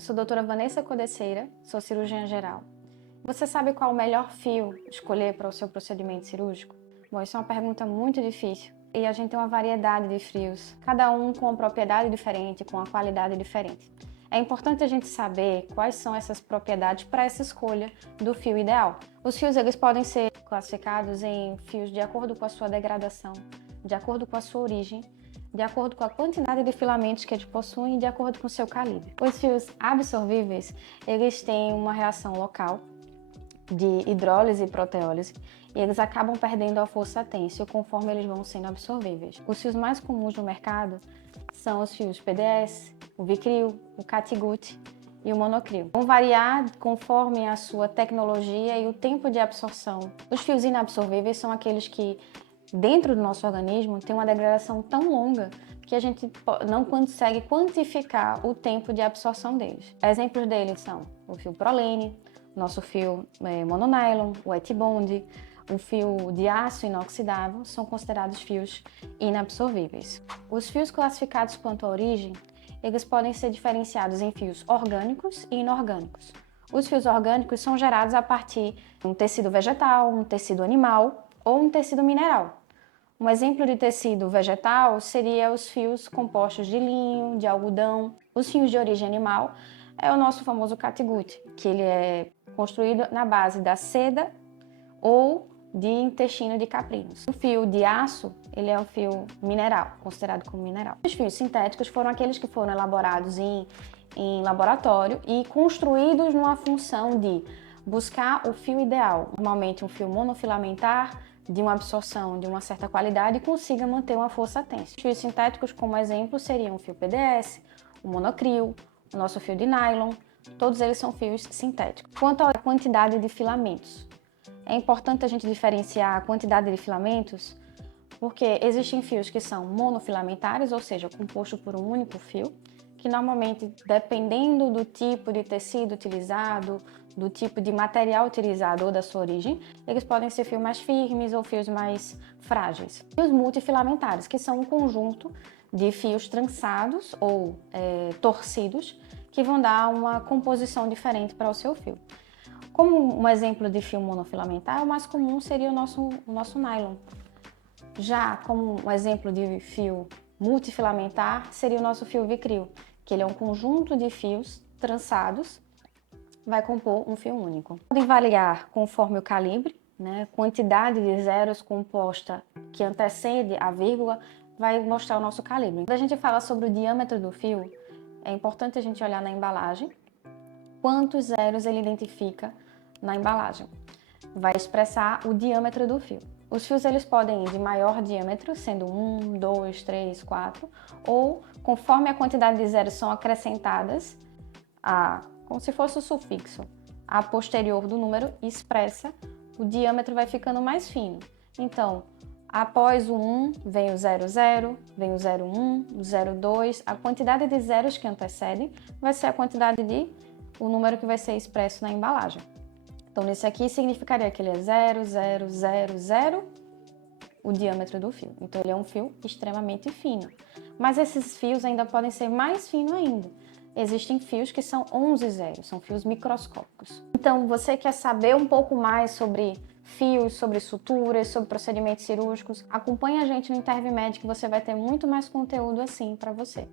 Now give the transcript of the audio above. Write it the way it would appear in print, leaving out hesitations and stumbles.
Eu sou a doutora Vanessa Codeceira, sou cirurgiã geral. Você sabe qual o melhor fio escolher para o seu procedimento cirúrgico? Bom, isso é uma pergunta muito difícil e a gente tem uma variedade de fios, cada um com uma propriedade diferente, com uma qualidade diferente. É importante a gente saber quais são essas propriedades para essa escolha do fio ideal. Os fios eles podem ser classificados em fios de acordo com a sua degradação, de acordo com a sua origem, de acordo com a quantidade de filamentos que eles possuem e de acordo com o seu calibre. Os fios absorvíveis, eles têm uma reação local de hidrólise e proteólise e eles acabam perdendo a força têncil conforme eles vão sendo absorvíveis. Os fios mais comuns no mercado são os fios PDS, o Vicryl, o Catgut e o Monocryl. Vão variar conforme a sua tecnologia e o tempo de absorção. Os fios inabsorvíveis são aqueles que dentro do nosso organismo tem uma degradação tão longa que a gente não consegue quantificar o tempo de absorção deles. Exemplos deles são o fio Prolene, nosso fio mononylon, o Etibond, o fio de aço inoxidável, são considerados fios inabsorvíveis. Os fios classificados quanto à origem, eles podem ser diferenciados em fios orgânicos e inorgânicos. Os fios orgânicos são gerados a partir de um tecido vegetal, um tecido animal ou um tecido mineral. Um exemplo de tecido vegetal seria os fios compostos de linho, de algodão. Os fios de origem animal é o nosso famoso catgut, que ele é construído na base da seda ou de intestino de caprinos. O fio de aço, ele é um fio mineral, considerado como mineral. Os fios sintéticos foram aqueles que foram elaborados em laboratório e construídos numa função de buscar o fio ideal, normalmente um fio monofilamentar, de uma absorção de uma certa qualidade e consiga manter uma força têncil. Os fios sintéticos, como exemplo, seriam o fio PDS, o Monocryl, o nosso fio de nylon, todos eles são fios sintéticos. Quanto à quantidade de filamentos, é importante a gente diferenciar a quantidade de filamentos porque existem fios que são monofilamentares, ou seja, composto por um único fio, que normalmente, dependendo do tipo de tecido utilizado, do tipo de material utilizado ou da sua origem, eles podem ser fios mais firmes ou fios mais frágeis. Fios multifilamentares, que são um conjunto de fios trançados ou torcidos, que vão dar uma composição diferente para o seu fio. Como um exemplo de fio monofilamentar, o mais comum seria o nosso nylon. Já como um exemplo de fio multifilamentar, seria o nosso fio Vicryl, que ele é um conjunto de fios trançados, vai compor um fio único. Podem variar conforme o calibre, né? Quantidade de zeros composta que antecede a vírgula vai mostrar o nosso calibre. Quando a gente fala sobre o diâmetro do fio, é importante a gente olhar na embalagem quantos zeros ele identifica na embalagem. Vai expressar o diâmetro do fio. Os fios eles podem ir de maior diâmetro, sendo 1, 2, 3, 4, ou conforme a quantidade de zeros são acrescentadas, como se fosse o sufixo, a posterior do número expressa, o diâmetro vai ficando mais fino. Então, após o 1 vem o 00, vem o 01, o 02, a quantidade de zeros que antecedem vai ser a quantidade o número que vai ser expresso na embalagem. Então, nesse aqui significaria que ele é 0,000 o diâmetro do fio. Então, ele é um fio extremamente fino. Mas esses fios ainda podem ser mais finos ainda. Existem fios que são 11 zeros, são fios microscópicos. Então, você quer saber um pouco mais sobre fios, sobre suturas, sobre procedimentos cirúrgicos? Acompanhe a gente no Intervimed que você vai ter muito mais conteúdo assim para você.